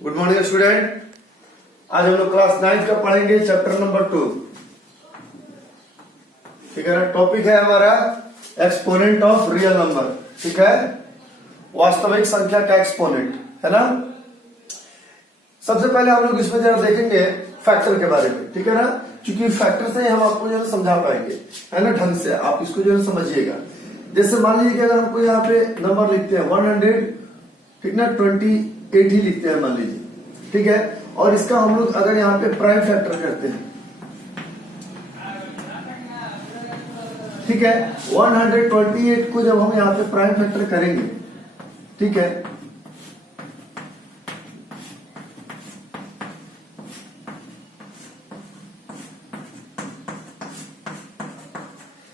Good morning student. आज हम लोग क्लास 9 का पढ़ेंगे चैप्टर नंबर 2। ठीक है ना। टॉपिक है हमारा एक्सपोनेंट ऑफ रियल नंबर। ठीक है, वास्तविक संख्या का एक्सपोनेंट है ना। सबसे पहले हम लोग इसमें जरा देखेंगे फैक्टर के बारे में। ठीक है ना, क्योंकि फैक्टर से हम आपको जो है समझा पाएंगे, है ना, ढंग से आप इसको जो है समझिएगा। जैसे मान लीजिए कि अगर हमको यहाँ पे नंबर लिखते हैं 100 कितना 28 ही लिखते हैं मान लीजिए। ठीक है, और इसका हम लोग अगर यहाँ पे प्राइम फैक्टर करते हैं, ठीक है, 128 को जब हम यहाँ पे प्राइम फैक्टर करेंगे, ठीक है,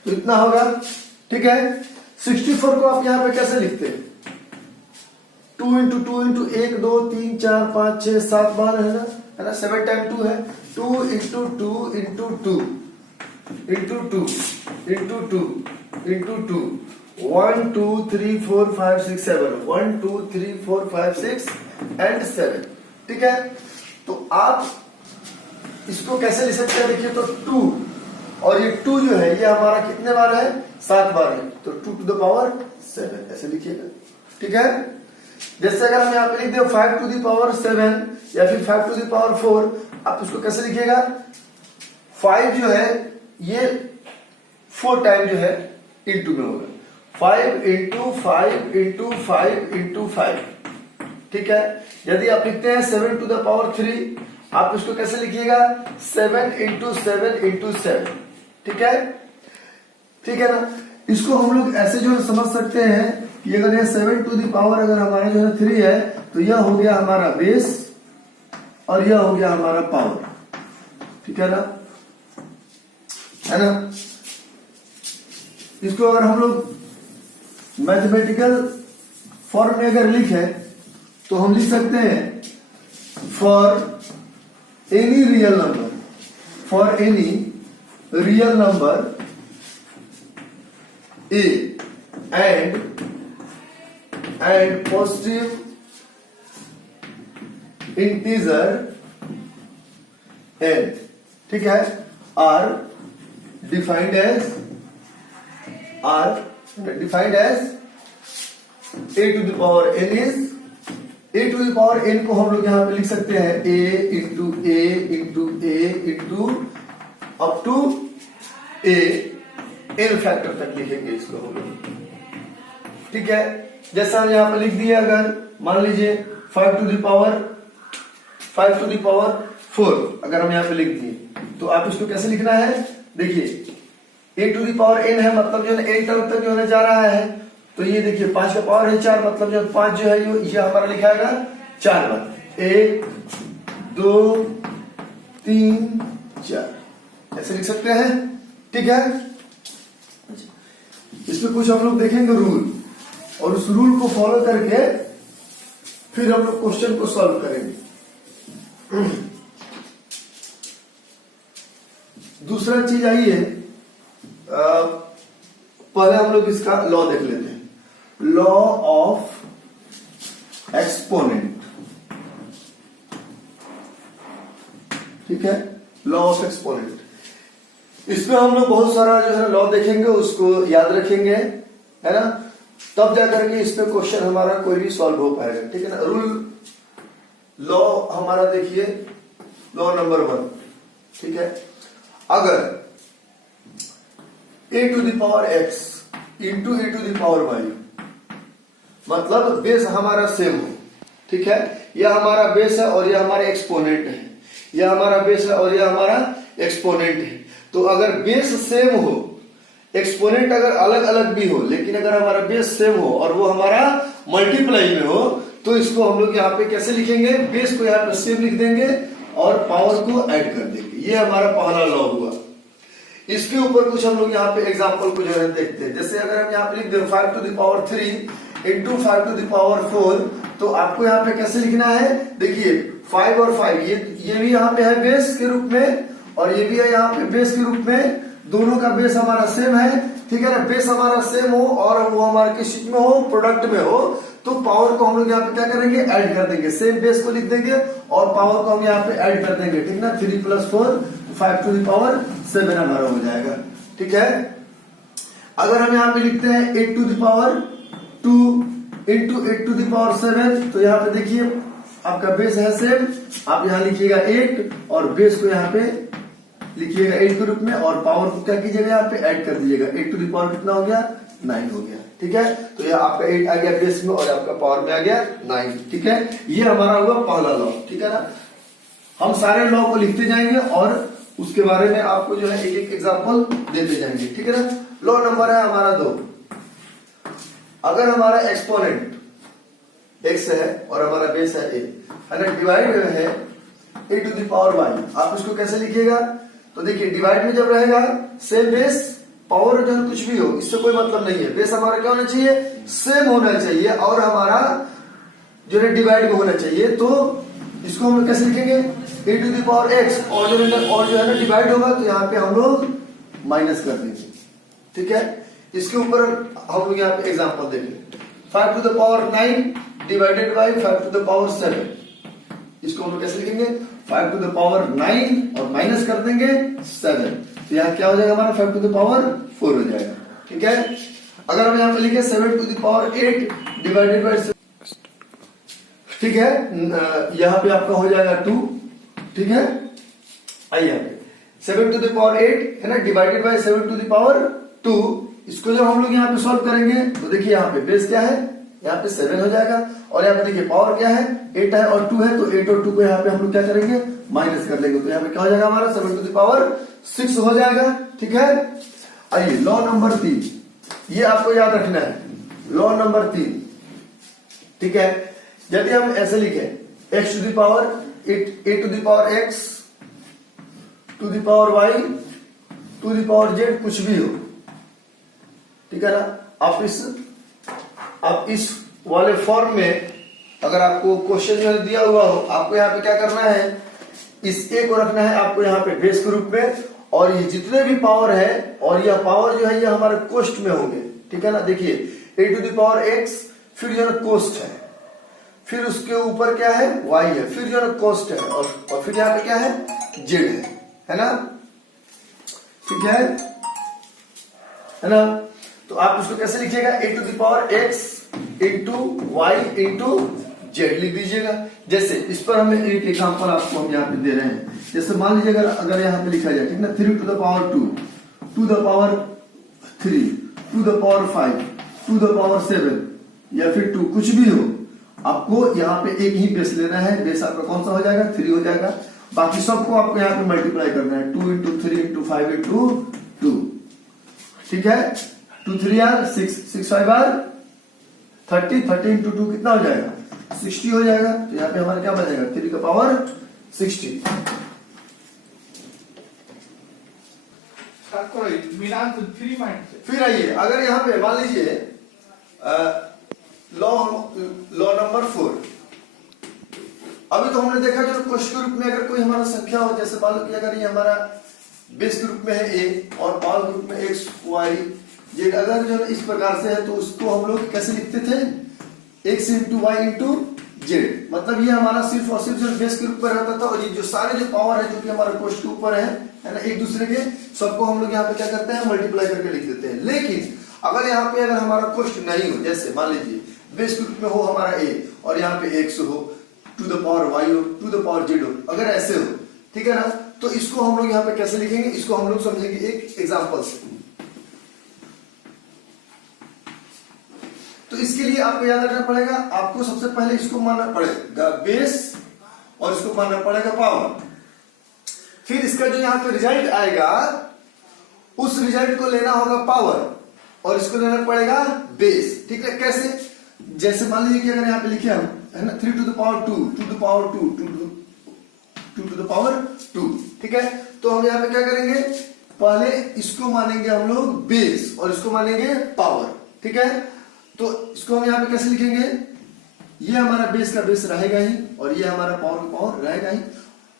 तो इतना होगा। ठीक है, 64 को आप यहाँ पे कैसे लिखते हैं? 2 इंटू 2 इंटू 1 2 3 4 5 6 7 बार है ना 7 टाइम 2 है। 2 into 2 into 2 into 2 into 2 into 2 1 2 3 4 5 6 7 1 2 3 4 5 6 and 7। ठीक है, तो आप इसको कैसे लिख सकते हैं? देखिए, तो 2 और ये 2 जो है ये हमारा कितने बार है? 7 बार है, तो 2 टू द पावर 7 ऐसे लिखिएगा। ठीक है, जैसे अगर हम यहाँ पे लिख दे 5 टू द पावर 7 या फिर 5 टू द पावर 4, आप इसको कैसे लिखिएगा? 5 जो है ये 4 टाइम जो है इंटू में होगा। 5 इंटू 5 इंटू 5 इंटू 5। ठीक है, यदि आप लिखते हैं 7 टू द पावर 3, आप इसको कैसे लिखिएगा? 7 इंटू 7 इंटू 7। ठीक है, ठीक है ना। इसको हम लोग ऐसे जो है समझ सकते हैं कि अगर ये 7 टू द पावर अगर हमारा जो है 3 है, तो यह हो गया हमारा बेस और यह हो गया हमारा पावर। ठीक है ना, है ना। इसको अगर हम लोग मैथमेटिकल फॉर्म में अगर लिखे तो हम लिख सकते हैं for any real number, for any real number A and positive integer n, ठीक है, are defined as a to the power n is a to the power n को हम लोग यहां पे लिख सकते हैं a into a into a into up to a n factor तक लिखेंगे इसको हम लोग। ठीक है, जैसा हम यहाँ पे लिख दिए, अगर मान लीजिए 5 टू द पावर 4 अगर हम यहाँ पे लिख दिए, तो आप इसको कैसे लिखना है? देखिए, a to the power n है, मतलब जो है n टर्म तक जो होने जा रहा है, तो ये देखिए 5 का पावर है 4, मतलब जो 5 जो है ये हमारा लिखाएगा 4 बार। 1 2 3 4 ऐसे लिख सकते हैं। ठीक है, इसमें कुछ हम लोग देखेंगे रूल, और उस रूल को फॉलो करके फिर हम लोग क्वेश्चन को सॉल्व करेंगे। दूसरा चीज आइए, पहले हम लोग इसका लॉ देख लेते हैं, लॉ ऑफ एक्सपोनेंट। ठीक है, लॉ ऑफ एक्सपोनेंट, इसमें हम लोग बहुत सारा जो है लॉ देखेंगे, उसको याद रखेंगे, है ना, तब जाकर के इस पे क्वेश्चन हमारा कोई भी सॉल्व हो पाएगा। ठीक है ना। रूल लॉ हमारा देखिए, लॉ नंबर 1। ठीक है, अगर a to the power x into a to the power y, मतलब बेस हमारा सेम हो। ठीक है, यह हमारा बेस है और यह हमारा एक्सपोनेंट है, यह हमारा बेस है और यह हमारा एक्सपोनेंट है। तो अगर बेस सेम हो, एक्सपोनेंट अगर अलग अलग भी हो, लेकिन अगर हमारा बेस सेम हो और वो हमारा मल्टीप्लाई में हो, तो इसको हम लोग यहाँ पे कैसे लिखेंगे? बेस को यहाँ पे सेम लिख देंगे और पावर को ऐड कर देंगे। ये हमारा पहला लॉ हुआ। इसके ऊपर कुछ हम लोग यहाँ पे एग्जांपल को जो है देखते हैं। जैसे अगर हम यहाँ पे लिख दें 5 to the power 3 into 5 to the power 4, तो आपको यहाँ पे कैसे लिखना है? देखिए 5 और 5 ये भी यहाँ पे है बेस के रूप में, और ये भी है यहाँ पे बेस के रूप में, दोनों का बेस हमारा सेम है। ठीक है ना, बेस हमारा सेम हो और वो हमारे किस चीज में हो? प्रोडक्ट में हो, तो पावर को हम लोग यहाँ पे क्या करेंगे, ऐड कर देंगे, सेम बेस को लिख देंगे और पावर को हम यहाँ पे ऐड कर देंगे, ठीक ना। 3 + 4 5 टू द पावर 7 हमारा हो जाएगा, ठीक है। अगर हम यहाँ पे लिखते हैं 8 to the power 2 into 8 to the power 7, तो यहाँ पे देखिए आपका बेस है सेम, आप यहाँ लिखिएगा 8 और बेस को यहाँ पे लिखिएगा 8 के रूप में और पावर को क्या कीजिएगा यहाँ पे ऐड कर दीजिएगा। 8 टू द पावर कितना हो गया, 9 हो गया, ठीक है। तो ये आपका 8 आ गया बेस में और आपका पावर में आ गया 9, ठीक है। ये हमारा हुआ पहला लॉ, ठीक है ना। हम सारे लॉ को लिखते जाएंगे और उसके बारे में आपको जो है एक एक एग्जाम्पल देते जाएंगे, ठीक है ना। लॉ नंबर है हमारा 2। अगर हमारा एक्सपोनेंट x है और हमारा बेस है a, है ना, डिवाइड है a to the power y, आप इसको कैसे लिखिएगा, तो देखिए डिवाइड में जब रहेगा सेम बेस, पावर जो कुछ भी हो इससे कोई मतलब नहीं है, बेस हमारा क्या होना चाहिए, सेम होना चाहिए और हमारा जो है डिवाइड में होना चाहिए। तो इसको हम लोग कैसे लिखेंगे, a to the power x और जो है ना डिवाइड होगा तो यहाँ पे हम लोग माइनस कर देंगे, ठीक है। इसके ऊपर हम लोग यहाँ पे एग्जांपल देंगे, 5 to the power 9 divided by 5 to the power 7, इसको हम लोग कैसे लिखेंगे, 5 टू द पावर 9 और माइनस कर देंगे 7, तो यहाँ क्या हो जाएगा हमारा 5 टू द पावर 4 हो जाएगा, ठीक है। अगर हम यहाँ पे लिखे 7 to the power 8 divided by, ठीक है, यहाँ पे आपका हो जाएगा 2, ठीक है। आइए 7 टू द पावर 8 है ना divided by 7 to the power 2, इसको जब हम लोग यहाँ पे सॉल्व करेंगे तो देखिए यहाँ पे बेस क्या है, यहाँ पे 7 हो जाएगा और यहाँ पे देखिए पावर क्या है 8 है और 2 है, तो 8 और 2 को यहाँ पे हम लोग क्या करेंगे, माइनस कर लेंगे, तो यहाँ पे क्या हो जाएगा हमारा 7 टू द पावर 6 हो जाएगा, ठीक है। आइए लॉ नंबर 3, ये आपको याद रखना है, लॉ नंबर 3, ठीक है। यदि हम ऐसे लिखे x to the power a to the power x to the power y to the power z कुछ भी हो, ठीक है ना। आप इस वाले फॉर्म में अगर आपको क्वेश्चन जो दिया हुआ हो, आपको यहाँ पे क्या करना है, इस a को रखना है आपको यहाँ पे बेस के रूप में और ये जितने भी पावर है और यह पावर जो है ये हमारे कोष्ट में होंगे, ठीक है ना। देखिए a to the power x फिर जो है कोष्ट है, फिर उसके ऊपर क्या है y है, फिर जो है कोष्ट है और फिर यहाँ पे क्या है z है ना, ठीक है ना। तो आप उसको कैसे लिखिएगा, a to the power x into y into z लिख दीजिएगा। जैसे इस पर हमें एक एग्जांपल आपको हम यहाँ पे दे रहे हैं, जैसे मान लीजिए अगर यहाँ पे लिखा जाए, ठीक ना, 3 to the power 2 to the power 3 to the power 5 to the power 7 या फिर 2 कुछ भी हो, आपको यहाँ पे एक ही बेस लेना है, बेस आपका कौन सा हो जाएगा 3 हो जाएगा, बाकी सबको आपको यहाँ पे मल्टीप्लाई करना है 2 इंटू 3 इंटू 5 इंटू 2, ठीक है। 2 3 आर 6 6 5 आर 30 30 इंटू 2 कितना हो जाएगा 60 हो जाएगा, तो यहाँ पे हमारा क्या बनेगा 3 का पावर 60। फिर आइए अगर यहाँ पे मान लीजिए लॉ नंबर 4, अभी तो हमने देखा जो क्वेश्चन के रूप में अगर कोई हमारा संख्या हो, जैसे मान लो कि अगर ये हमारा बेस के रूप में है a और पावर के रूप में x y z, अगर जो इस प्रकार से है तो उसको हम लोग कैसे लिखते थे, x into y into z, मतलब ये हमारा सिर्फ और सिर्फ जो बेस के रूप में रहता था और ये जो सारे जो पावर है जो कि हमारे कोष्ठ के ऊपर है ना, एक दूसरे के सबको हम लोग यहाँ पे क्या करते हैं मल्टीप्लाई करके लिख देते हैं। लेकिन अगर यहाँ पे अगर हमारा कोष्ठ नहीं हो, जैसे मान लीजिए बेस के रूप में हो हमारा a और यहाँ पे x हो, टू द पावर y हो, टू द पावर z हो, अगर ऐसे हो, ठीक है ना, तो इसको हम लोग यहाँ पे कैसे लिखेंगे, इसको हम लोग समझेंगे एक एग्जांपल से। तो इसके लिए आपको याद रखना पड़ेगा, आपको सबसे पहले इसको मानना पड़ेगा बेस और इसको मानना पड़ेगा पावर, फिर इसका जो यहाँ पे रिजल्ट आएगा उस रिजल्ट को लेना होगा पावर और इसको लेना पड़ेगा बेस, ठीक है। कैसे, जैसे मान लीजिए कि अगर यहाँ पे लिखे हम है ना 3 to the power 2 to the power 2 2 to the power 2, ठीक है। तो हम यहाँ पे क्या करेंगे, पहले इसको मानेंगे हम लोग बेस और इसको मानेंगे पावर, ठीक है। तो इसको हम यहाँ पे कैसे लिखेंगे, ये हमारा बेस का बेस रहेगा ही और ये हमारा पावर का पावर रहेगा ही,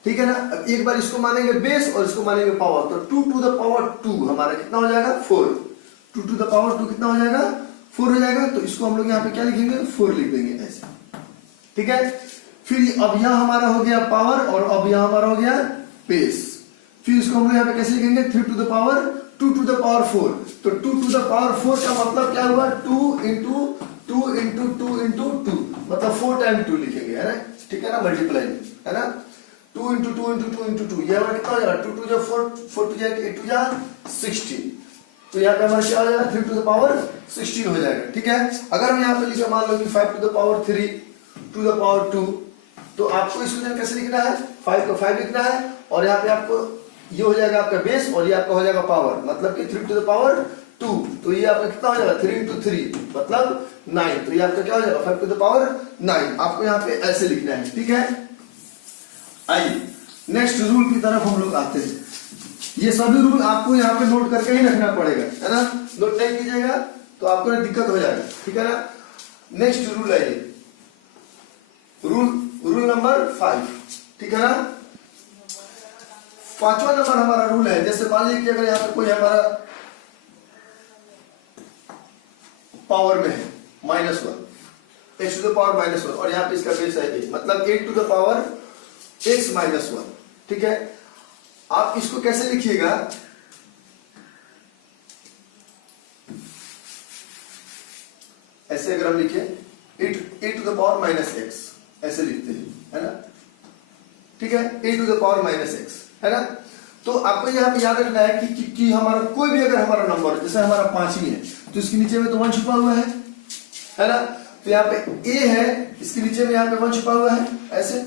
ठीक है ना। अब एक बार इसको मानेंगे बेस और इसको मानेंगे पावर, तो 2 टू द पावर 2 हमारा कितना हो जाएगा 4, 2 टू द पावर 2 कितना हो जाएगा 4 हो जाएगा, तो इसको हम लोग यहाँ पे क्या लिखेंगे, 4 लिख देंगे ऐसे, ठीक है। फिर अब यहाँ हमारा हो गया पावर और अब यहाँ हमारा हो गया बेस। फिर इसको हम लोग यहाँ पे कैसे लिखेंगे, 3 to the power 2 to the power 4। तो 2 टू द पावर 4 का मतलब क्या हुआ, 2 इंटू 2 इंटू 2 इंटू 2, मतलब 4 टाइम 2 लिखेंगे, है ना, ठीक है ना, मल्टीप्लाई, है ना, 2 इंटू 2 इंटू 2 इंटू 2, ये हमारा कितना हो जाएगा, 2 टू जा 4, 4 टू जा 8 टू जा 16, तो यहाँ पे हमारा क्या हो जाएगा, 3 टू द पावर 16 हो जाएगा, ठीक है। अगर हम यहाँ पे लिखे मान लो कि 5 to the power 3 to the power 2, तो आपको इसको कैसे लिखना है, 5 को 5 लिखना है, और यहाँ पे आपको ये हो जाएगा आपका बेस और ये आपका हो जाएगा पावर, मतलब कि 3 टू द पावर 2, तो ये आपका कितना हो जाएगा, 3 इंटू 3 मतलब 9, तो ये आपका क्या हो जाएगा, 5 टू द पावर 9। आपको यहाँ पे ऐसे लिखना है, ठीक है। आइए नेक्स्ट रूल की तरफ हम लोग आते हैं। ये सभी रूल आपको यहाँ पे नोट करके ही रखना पड़ेगा, है ना, नोट नहीं कीजिएगा तो आपको दिक्कत हो जाएगा, ठीक है ना। नेक्स्ट रूल आइए, रूल नंबर 5, ठीक है ना। 5वां नंबर हमारा रूल है, जैसे मान लीजिए कि अगर यहाँ पे कोई हमारा पावर में है -1, x टू द पावर -1, और यहाँ पे इसका बेस है a, मतलब 8 टू द पावर x -1, ठीक है। आप इसको कैसे लिखिएगा, ऐसे अगर हम लिखे 8 टू द पावर -x, ऐसे लिखते हैं, है ना, ठीक है, 8 टू द पावर -x, है ना। तो आपको यहाँ पे याद रखना है कि हमारा कोई भी अगर हमारा नंबर, जैसे हमारा 5 ही है, तो इसके नीचे में तो 1 छुपा हुआ है ना, तो यहाँ पे a है, इसके नीचे में यहाँ पे 1 छुपा हुआ है, ऐसे,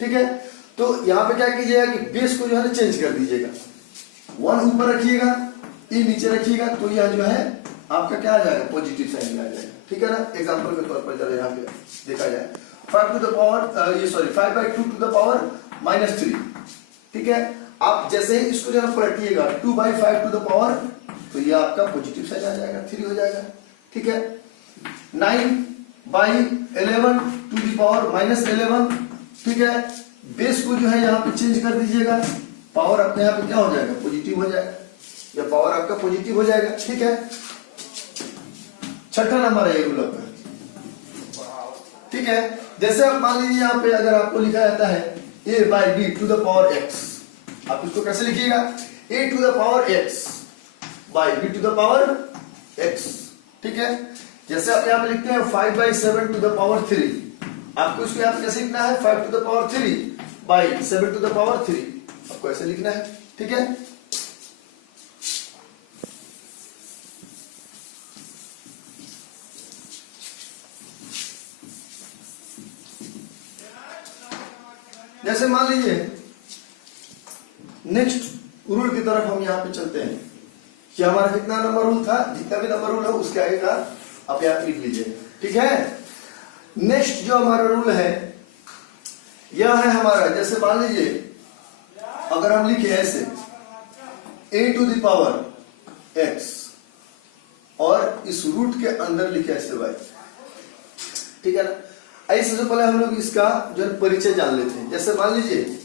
ठीक है। तो यहाँ पे क्या कीजिएगा कि बेस को जो है ना चेंज कर दीजिएगा, 1 ऊपर रखिएगा, a नीचे रखिएगा, तो यह जो है आपका क्या आ जाएगा, पॉजिटिव साइन में आ जाएगा, ठीक है ना। एग्जाम्पल के तौर पर चलो यहाँ पे देखा जाए, 5 to the power 5/2 to the power -3, ठीक है। आप जैसे ही इसको जो है पलटिएगा 2/5 टू द पावर, तो ये आपका पॉजिटिव साइन आ जाएगा, 3 हो जाएगा, ठीक है। 9/11 टू द पावर -11, ठीक है। बेस को जो है यहाँ पे चेंज कर दीजिएगा, पावर अपने यहाँ पे क्या हो जाएगा, पॉजिटिव हो जाएगा, या पावर आपका पॉजिटिव हो जाएगा, ठीक है। 6ठा नंबर है ये रूल आपका, ठीक है। जैसे आप मान लीजिए यहाँ पे अगर आपको लिखा जाता है a/b to the power x, आप इसको कैसे लिखिएगा, a to the power x by b to the power x, ठीक है। जैसे आप यहाँ पे लिखते हैं 5/7 टू द पावर 3, आपको इसको यहाँ पे कैसे लिखना है, 5 to the power 3 by 7 to the power 3, आपको ऐसे लिखना है, ठीक है। जैसे मान लीजिए नेक्स्ट रूल की तरफ हम यहाँ पे चलते हैं कि हमारा कितना नंबर रूल था, जितना भी नंबर रूल है उसके आगे का आप यहाँ लिख लीजिए, ठीक है। नेक्स्ट जो हमारा रूल है यह है हमारा, जैसे मान लीजिए अगर हम लिखे ऐसे a to the power x और इस रूट के अंदर लिखे ऐसे y, ठीक है ना। आइए सबसे पहले हम लोग इसका जो है परिचय जान लेते हैं। जैसे मान लीजिए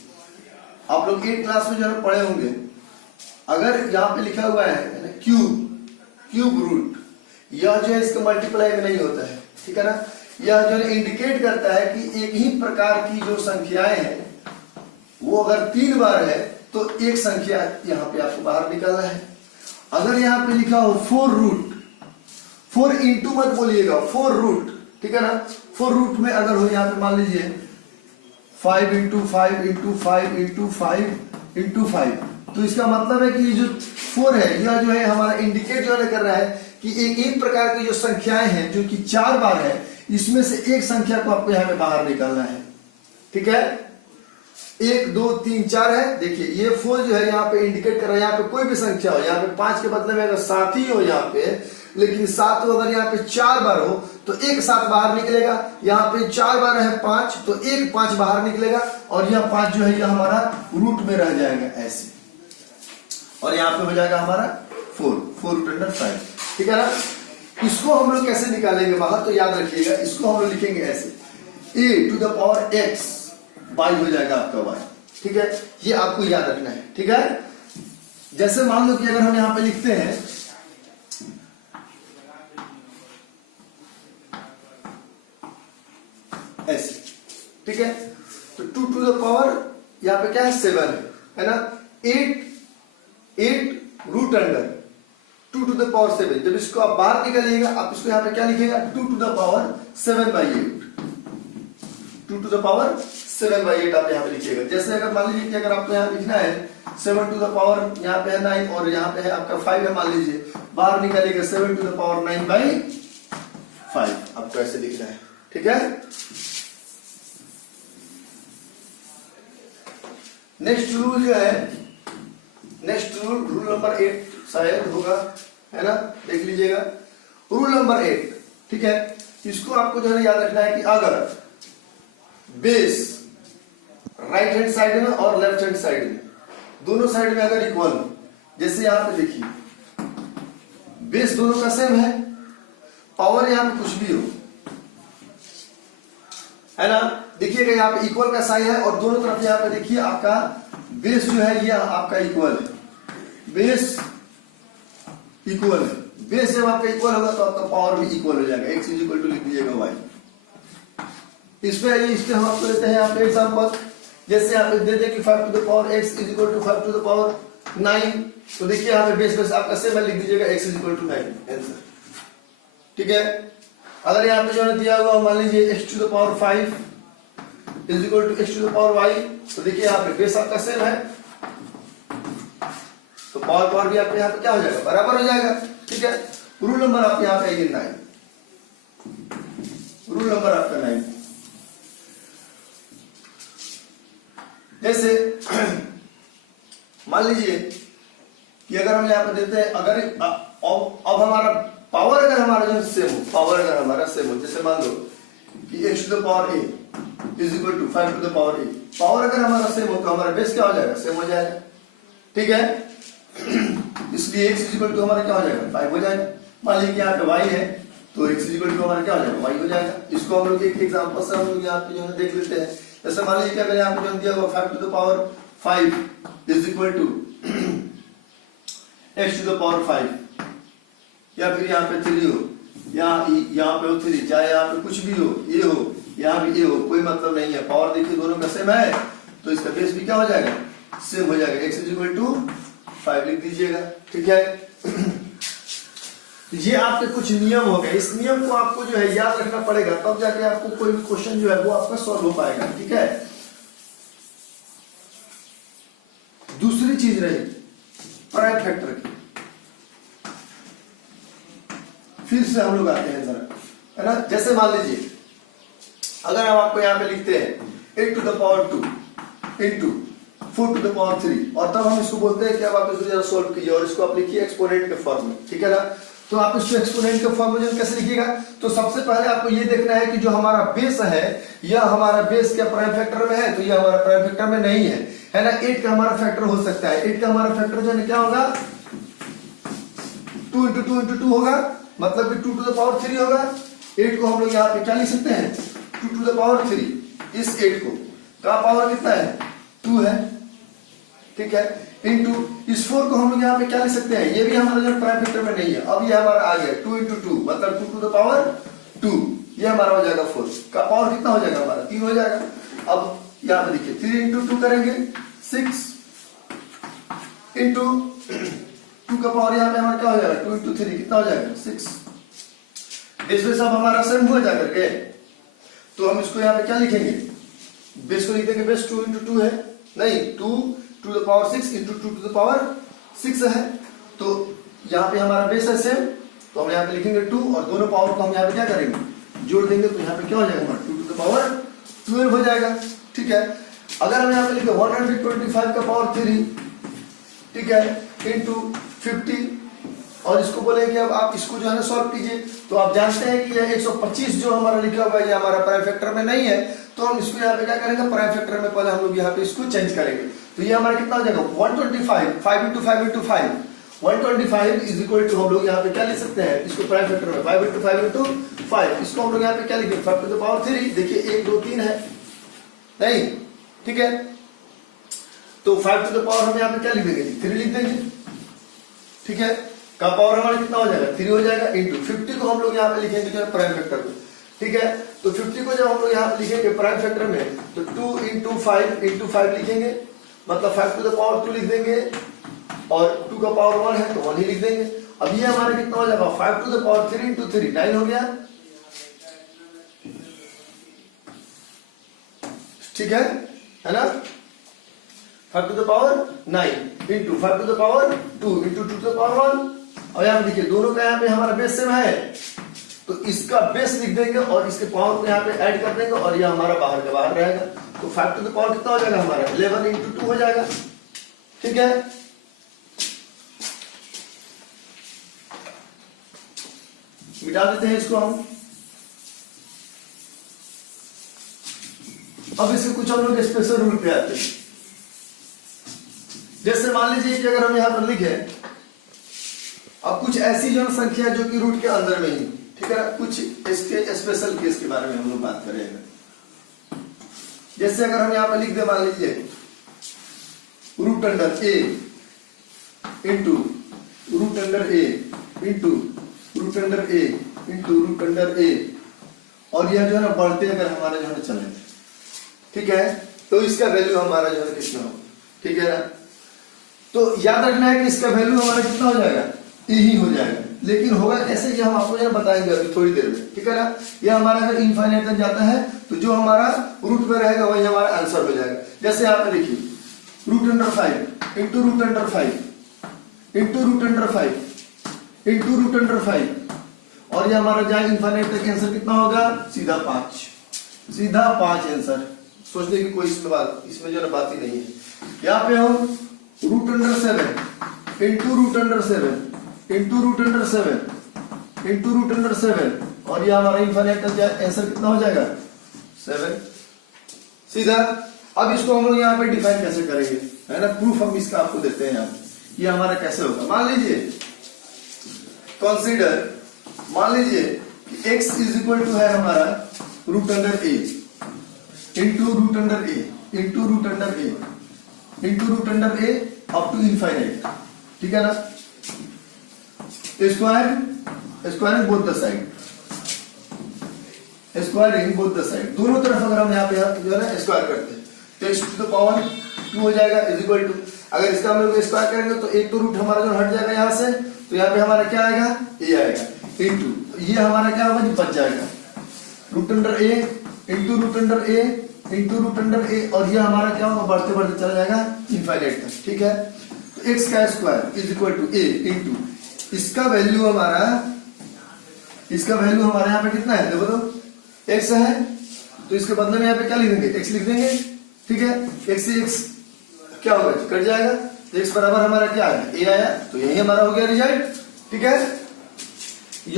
आप लोग 8 क्लास में जो है पढ़े होंगे, अगर यहाँ पे लिखा हुआ है क्यूब रूट, यह जो है इसका मल्टीप्लाई में नहीं होता है, ठीक है ना। यह जो है इंडिकेट करता है कि एक ही प्रकार की जो संख्याएं हैं वो अगर 3 बार है तो एक संख्या यहाँ पे आपको बाहर निकालना है। अगर यहाँ पे लिखा हो 4 रूट, 4 इंटू मत बोलिएगा, 4 रूट, ठीक है ना। 4 रूट में अगर हो यहाँ पे मान लीजिए 5 इंटू 5 इंटू 5 इंटू 5 इंटू 5, तो इसका मतलब है कि ये जो 4 है यह जो है हमारा इंडिकेट जो है कर रहा है कि एक ही प्रकार की जो संख्याएं हैं जो कि 4 बार है, इसमें से एक संख्या को आपको यहाँ पे बाहर निकालना है, ठीक है। 1 2 3 4 है, देखिए ये 4 जो है यहाँ पे इंडिकेट कर रहा है, यहाँ पे कोई भी संख्या हो, यहाँ पे 5 के बदले में अगर 7 ही हो यहाँ पे, लेकिन 7 अगर यहाँ पे 4 बार हो तो एक 7 बाहर निकलेगा, यहाँ पे 4 बार है 5 तो एक 5 बाहर निकलेगा, और यह 5 जो है यह हमारा रूट में रह जाएगा ऐसे, और यहाँ पे हो जाएगा हमारा 4 रूट अंडर 5, ठीक है ना। इसको हम लोग कैसे निकालेंगे बाहर, तो याद रखिएगा इसको हम लोग लिखेंगे ऐसे a to the power x by हो जाएगा आपका y, ठीक है। ये आपको याद रखना है, ठीक है। जैसे मान लो कि अगर हम यहाँ पे लिखते हैं ऐसे, ठीक है। तो 2 टू द पावर यहाँ पे क्या है 7 है ना। 8 root under 2 to the power 7। जब इसको आप बाहर निकालिएगा आप इसको यहाँ पे क्या लिखिएगा 2 to the power 7/8। 2 to the power 7/8 आप यहाँ पे लिखिएगा। जैसे अगर मान लीजिए कि अगर आपको यहाँ लिखना है 7 टू द पावर यहाँ पे है 9 और यहाँ पे है आपका 5 है, मान लीजिए बाहर निकालिएगा 7 टू द पावर 9/5 आपको ऐसे लिखना है, ठीक है। नेक्स्ट रूल जो है, नेक्स्ट रूल नंबर 8 शायद होगा, है ना, देख लीजिएगा। रूल नंबर 8, ठीक है। इसको आपको जो है याद रखना है कि अगर बेस राइट हैंड साइड में और लेफ्ट हैंड साइड में दोनों साइड में अगर इक्वल हो, जैसे यहां पे देखिए बेस दोनों का सेम है, पावर यहां पे कुछ भी हो, है ना। देखिएगा यहाँ पे इक्वल का साइन है और दोनों तरफ यहाँ पे देखिए आपका बेस जो है ये आपका इक्वल है, बेस इक्वल है। बेस जब आपका इक्वल होगा तो आपका पावर भी इक्वल हो जाएगा। x इक्वल टू लिख दीजिएगा y। इस पे आइए, इस पे हम आपको देते हैं यहाँ पे एग्जांपल। जैसे यहाँ पे दे दे कि 5 to the power x is equal to 5 to the power 9, तो देखिए यहाँ पे बेस आपका सेम है, लिख दीजिएगा x is equal to 9 answer, ठीक है। अगर यहाँ पे जो है दिया हुआ मान लीजिए x to the power 5 is equal to x to the power y, तो देखिए यहाँ पे बेस आपका सेम है, तो पावर भी आपके यहाँ पे क्या हो जाएगा बराबर हो जाएगा, ठीक है। रूल नंबर आप यहाँ पे आइए 9, रूल नंबर आपका 9। जैसे मान लीजिए कि अगर हम यहाँ पे देते हैं, अगर अब हमारा पावर अगर हमारा जो सेम हो, पावर अगर हमारा सेम हो, जैसे मान लो कि x to the power a is equal to 5 to the power a, power अगर हमारा सेम हो तो हमारा बेस क्या हो जाएगा सेम हो जाएगा, ठीक है। इसलिए x इज इक्वल टू हमारा क्या हो जाएगा 5 हो जाएगा। मान लीजिए यहाँ पे y है तो x इज इक्वल टू हमारा क्या हो जाएगा y हो जाएगा। इसको हम लोग एक एग्जांपल से हम लोग यहाँ पे जो है देख लेते हैं। जैसे मान लीजिए कि अगर यहाँ पे जो दिया हुआ 5 to the power 5 is equal to x to the power 5, या फिर यहाँ पे 3 हो, यहाँ पे हो 3, चाहे यहाँ पे कुछ भी हो, ये हो, यहाँ भी ये हो, कोई मतलब नहीं है। पावर देखिए दोनों का सेम है तो इसका बेस भी क्या हो जाएगा सेम हो जाएगा। x इज इक्वल टू 5 लिख दीजिएगा, ठीक है। ये आपके कुछ नियम हो गए, इस नियम को आपको जो है याद रखना पड़ेगा, तब जाके आपको कोई भी क्वेश्चन जो है वो आपका सॉल्व हो पाएगा, ठीक है। दूसरी चीज रही प्राइम फैक्टर की, फिर से हम लोग आते हैं जरा, है ना। जैसे मान लीजिए अगर हम आपको यहाँ पे लिखते हैं 8 to the power 2 into 4 to the power 3, और तब हम इसको बोलते हैं कि अब आप इसको जरा सोल्व कीजिए और इसको आप लिखिए एक्सपोनेंट के फॉर्म में, ठीक है ना। तो आप इसको एक्सपोनेंट के फॉर्म में कैसे लिखिएगा, तो सबसे पहले आपको ये देखना है कि जो हमारा बेस है यह हमारा बेस क्या प्राइम फैक्टर में है, तो यह हमारा प्राइम फैक्टर में नहीं है ना। 8 का हमारा फैक्टर हो सकता है, 8 का हमारा फैक्टर जो है क्या होगा 2 इंटू 2 इंटू 2 होगा, मतलब कि 2 टू द पावर 3 होगा। 8 को हम लोग यहाँ पे क्या लिख सकते हैं 2 टू द पावर 3, इस 8 को का पावर कितना है 2 है, ठीक है, इंटू इस 4 को हम लोग यहाँ पे क्या लिख सकते हैं, ये भी हमारा जो प्राइम फैक्टर में नहीं है। अब ये हमारा आ गया 2 इंटू 2 मतलब 2 टू द पावर 2, ये हमारा हो जाएगा 4 का पावर कितना हो जाएगा हमारा 3 हो जाएगा। अब यहाँ पे देखिए 3 इंटू 2 करेंगे 6 इंटू 2 का पावर यहाँ पे हमारा क्या हो जाएगा 2 इंटू 3 कितना हो जाएगा 6। बेस सब हमारा सेम हो जाकर के, तो हम इसको यहाँ पे क्या लिखेंगे, बेस को लिख देंगे बेस 2 इंटू 2 है, नहीं 2 to the power 6 into 2 to the power 6 है, तो यहाँ पे हमारा बेस है सेम, तो हम यहाँ पे लिखेंगे 2 और दोनों पावर को हम यहाँ पे क्या करेंगे जोड़ देंगे, तो यहाँ पे क्या हो जाएगा हमारा 2 टू द पावर 12 हो जाएगा, ठीक है। अगर हम यहाँ पे लिखे 125 का पावर 3, ठीक है, इंटू 50, और इसको बोले कि अब आप इसको जो है ना सॉल्व कीजिए, तो आप जानते हैं कि यह 125 जो हमारा लिखा हुआ है ये हमारा प्राइम फैक्टर में नहीं है, तो हम इसको यहाँ पे क्या करेंगे प्राइम फैक्टर में पहले हम लोग यहाँ पे इसको चेंज करेंगे, तो ये हमारा कितना हो जाएगा 125 5 into 5 into 5 125 is equal to हम लोग यहाँ पे क्या लिख सकते हैं इसको प्राइम फैक्टर में 5 इंटू 5 इंटू 5, इसको हम लोग यहाँ पे क्या लिखेंगे 5 टू द पावर 3, देखिए 1 2 3 है नहीं, ठीक है, तो 5 टू द पावर हम यहाँ पे क्या लिख देंगे 3 लिख देंगे, ठीक है, का पावर हमारा कितना हो जाएगा 3 हो जाएगा, इंटू 50 को हम लोग यहाँ पे लिखेंगे जो है प्राइम फैक्टर में, ठीक है। तो 50 को जब हम लोग यहाँ पे लिखेंगे प्राइम फैक्टर में तो 2 इंटू 5 लिखेंगे, मतलब 5 टू द पावर 2 लिख देंगे, और 2 का पावर 1 है तो 1 ही लिख देंगे। अब ये हमारा कितना हो जाएगा, 5 टू द पावर 3 इंटू 3 9 हो गया, ठीक है ना। 5 to the power 9 into 5 to the power 2 into 2 to the power 1। और यहाँ पे देखिए दोनों का यहाँ पे हमारा बेस सेम है, तो इसका बेस लिख देंगे और इसके पावर को यहाँ पे ऐड कर देंगे, और यह हमारा बाहर का बाहर रहेगा। तो 5 टू द पावर कितना हो जाएगा हमारा 11 इंटू 2 हो जाएगा, ठीक है। मिटा देते हैं इसको हम। अब इसके कुछ हम लोग स्पेशल रूल पे आते हैं। जैसे मान लीजिए कि अगर हम यहां पर लिखे अब कुछ ऐसी जो संख्या जो कि रूट के अंदर में ही, ठीक है, कुछ इसके स्पेशल केस के बारे में हम लोग बात करेंगे। जैसे अगर हम यहां पर लिख दे, मान लीजिए root under a into root under a into root under a into root under ए, और यह जो है ना बढ़ते अगर हमारे जो है चले, ठीक है, तो इसका वैल्यू हमारा जो है कितना हो, ठीक है ना। तो याद रखना है कि इसका वैल्यू हमारा कितना हो जाएगा, ए ही हो जाएगा। लेकिन होगा कैसे ये हम आपको बताएंगे अभी थोड़ी देर में, ठीक है ना। ये हमारा अगर इनफाइनाइट तक जाता है तो जो हमारा रूट में रहेगा वही हमारा आंसर हो जाएगा। जैसे यहाँ पे देखिए root under 5 into root under 5 into root under 5 into root under 5, और ये हमारा जाए इनफाइनाइट तक आंसर कितना होगा, सीधा 5 आंसर। सोचने की कोई इसमें जो है बात ही नहीं है। यहाँ पे हम root under 7 into root under 7 into root under 7 into root under 7, और ये हमारा इनफाइनाइट तक आंसर कितना हो जाएगा 7 सीधा। अब इसको हम लोग यहाँ पे डिफाइन कैसे करेंगे, है ना, प्रूफ हम इसका आपको देते हैं यहाँ। ये हमारा कैसे होगा, मान लीजिए कंसीडर, मान लीजिए कि x इज इक्वल टू है हमारा root under a into root under a into root under a into root under a up to infinite, ठीक है ना। Squaring both the side, squaring both the side, दोनों तरफ अगर हम यहाँ पे जो है ना स्क्वायर करते हैं तो x टू द पावर 2 हो जाएगा इज इक्वल टू, अगर इसका हम लोग स्क्वायर करेंगे तो एक तो रूट हमारा जो हट जाएगा यहाँ से, तो यहाँ पे हमारा क्या आएगा, a आएगा, इंटू ये हमारा क्या होगा, बच जाएगा root under a into root under a into root under ए, और ये हमारा क्या होगा, बढ़ते बढ़ते चला जाएगा इनफाइनाइट तक, ठीक है। तो x का square is equal to a into इसका वैल्यू हमारा यहाँ पे कितना है, देखो तो x है, तो इसके बदले में यहाँ पे क्या लिख देंगे, x लिख देंगे, ठीक है। x से x क्या होगा, कट जाएगा, x बराबर हमारा क्या आया, a आया, तो यही हमारा हो गया रिजल्ट, ठीक है। ये